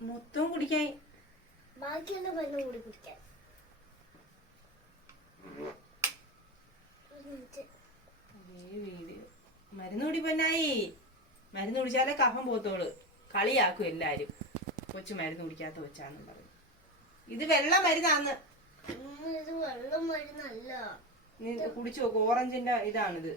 മൊത്തം കുടിക്കാൻ ബാക്കിയുള്ള മരുന്ന് കൂടി കുടിക്കാൻ. മരുന്ന് കുടി പൊന്നായി. മരുന്ന് കുടിച്ചാലേ കഫം പോത്തോൾ കളിയാക്കും എല്ലാരും. കൊച്ചു മരുന്ന് കുടിക്കാത്ത കൊച്ചാന്ന് പറഞ്ഞു. ഇത് വെള്ള മരുന്നാന്ന്. ഇത് വെള്ളം മരുന്നല്ല. കുടിച്ചു നോക്ക്. ഓറഞ്ചിന്റെ ഇതാണിത്?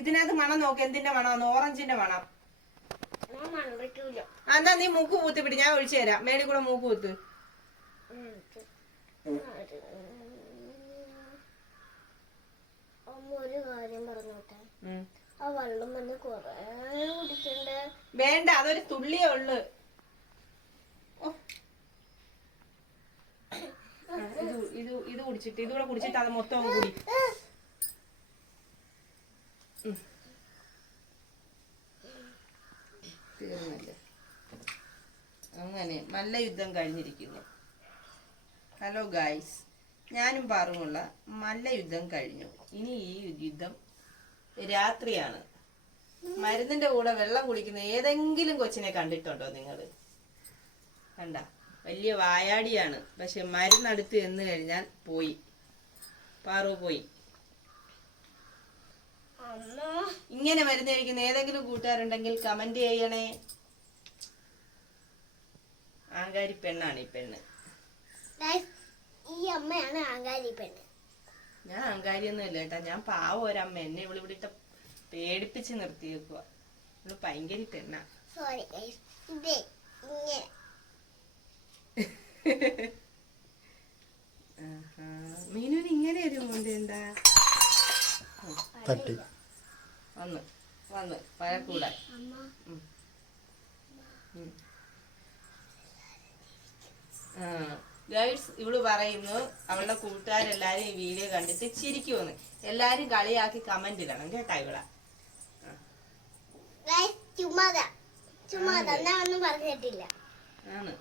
ഇതിനകത്ത് മണം നോക്ക് എന്തിന്റെ മണമാന്ന്? ഓറഞ്ചിന്റെ മണം. എന്നാ നീ മൂക്ക് കൂത്ത് പിടി ഞാൻ ഒഴിച്ചു തരാം. മേടി കൂടെ മൂക്ക് കൂത്ത്. ഒരു കാര്യം പറഞ്ഞോട്ടെ. ആ വെള്ളം വന്ന് കൊറേ കുടിക്കണ്ടേ. വേണ്ട അതൊരു തുള്ളിയേ ഉള്ളു. ഇത് ഇത് ഇത് കുടിച്ചിട്ട് ഇതുകൂടെ കുടിച്ചിട്ട് അത് മൊത്തം കൂടി. അങ്ങനെ നല്ല യുദ്ധം കഴിഞ്ഞിരിക്കുന്നു. ഹലോ ഗായ്സ് ഞാനും പാറുമുള്ള നല്ല യുദ്ധം കഴിഞ്ഞു. ഇനി ഈ യുദ്ധം രാത്രിയാണ്. മരുന്നിന്റെ കൂടെ വെള്ളം കുടിക്കുന്ന ഏതെങ്കിലും കൊച്ചിനെ കണ്ടിട്ടുണ്ടോ നിങ്ങൾ കണ്ട? വലിയ വായാടിയാണ്. പക്ഷെ മരുന്നടുത്ത് എന്ന് കഴിഞ്ഞാൽ പോയി. പാറു പോയി. ഇങ്ങനെ മരുന്ന് കഴിക്കുന്ന ഏതെങ്കിലും കൂട്ടുകാരുണ്ടെങ്കിൽ കമന്റ് ചെയ്യണേ. ആങ്കാരി പെണ്ണാണ് ഈ പെണ്ണ്. ഈ അമ്മയാണ് ആങ്കാരി പെണ്ണ്. ഞാൻ ആങ്കാരിയൊന്നും ഇല്ല കേട്ടാ. ഞാൻ പാവം ഒരമ്മ. എന്നെ ഇവിടെ ഇവിടെ ഇട്ട് പേടിപ്പിച്ച് നിർത്തിയേക്കുക ഇവൾ ഭയങ്കര പെണ്ണാ. സോറി ഇങ്ങനെ. ആഹാ. മീനുവിന് ഇങ്ങനെ ഒരു മുണ്ടുണ്ടാ തട്ടി. വന്ന് വന്ന് പഴക്കൂടാൻ ഗൈഡ്സ് ഇവൾ പറയുന്നു അവളുടെ കൂട്ടുകാരെല്ലാരും ഈ വീഡിയോ കണ്ടിട്ട് ചിരിക്കുമെന്ന്. എല്ലാരും കളിയാക്കി കമന്റ് ഇടണം കേട്ടാ ഇവളെ. ആണ്.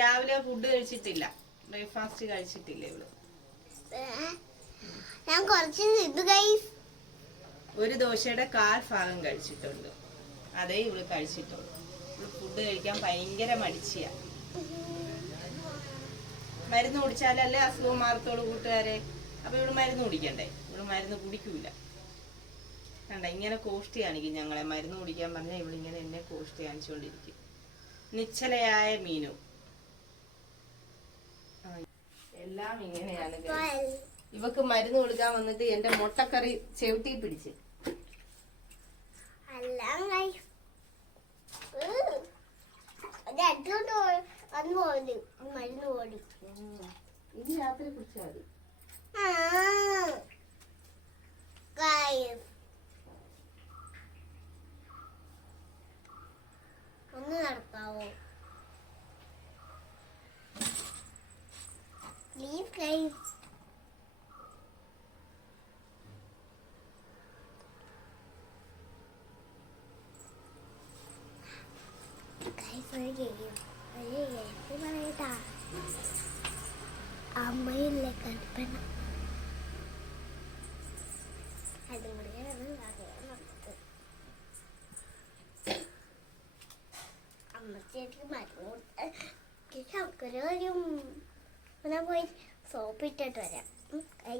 രാവിലെ ഫുഡ് കഴിച്ചിട്ടില്ല. ബ്രേക്ക്ഫാസ്റ്റ് കഴിച്ചിട്ടില്ല ഇവൾ. ഞാൻ കുറച്ച് ഇത് ഗൈസ് ഒരു ദോശയുടെ കാൽ ഭാഗം കഴിച്ചിട്ടുണ്ട്. അതേ ഇവൾ കഴിച്ചിട്ടുള്ളൂ. ഇവൾ ഫുഡ് കഴിക്കാൻ ഭയങ്കര മടിച്ചിയാ. മരുന്ന് കുടിച്ചാലല്ലേ അസുഖം മാറത്തോളൂ കൂട്ടുകാരെ? അപ്പൊ ഇവിടെ മരുന്ന് കുടിക്കണ്ടേ? ഇവിടെ മരുന്ന് കുടിക്കൂല. കണ്ട ഇങ്ങനെ കോഷ്ടി കാണിക്കും ഞങ്ങളെ. മരുന്ന് കുടിക്കാൻ പറഞ്ഞാൽ ഇവളിങ്ങനെ എന്നെ കോഷ്ടി കാണിച്ചുകൊണ്ടിരിക്കും നിശ്ചലയായ മീനു. എല്ലാം ഇങ്ങനെയാണ് ഇവക്ക് മരുന്ന് കൊടുക്കാൻ വന്നിട്ട് എന്റെ മുട്ടക്കറി ചെവിട്ടി പിടിച്ച് അല്ല ഗൈസ് അത് അടുത്തോട്ട് വന്ന് പോലും മരുന്ന് ഓടി ഇത് രാത്രി കുടിച്ചാൽ മതി ഗൈസ് ഒന്ന് നടക്കാവോ പ്ലീസ് ഗൈസ് ഗൈസ് ഒരു ഗെയിം ഒരു ഗെയിം പറയട്ടാ അമ്മയില്ലേ കൽപ്പന. അതും കൂടി ആണ് അറിയാൻ നമുക്ക് അമ്മച്ചേക്ക് മരുന്ന് കൊടുത്ത ശർക്കര വരും ഞാൻ പോയി സോപ്പ് ഇട്ടിട്ട് വരാം കൈ